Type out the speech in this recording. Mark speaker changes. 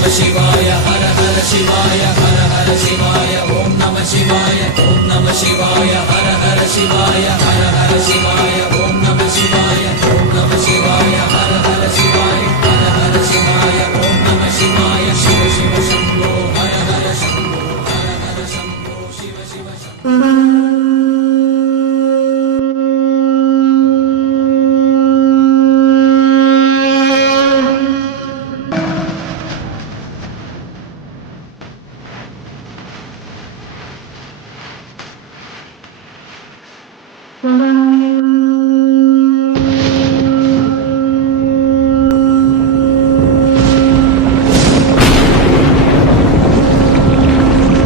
Speaker 1: നമ ശിവായ ഹര ഹര ശിവായ ഹര ഹര ശിവായ ഓം നമ ശിവായ ഓം നമ ശിവായ ഹര ഹര ശിവായ ഹര ഹര ശിവായ ഓം നമ ശിവായ ഓം നമ ശിവായ ഹര ഹര ശിവായ ഹര ഹര ശിവായ ഓം നമ ശിവായ ശിവ ശിവ ശംഭോ ഹര ഹര ശംഭോ ഹര ഹര ശംഭോ ശിവ ശിവ ശംഭോ Mm-hmm.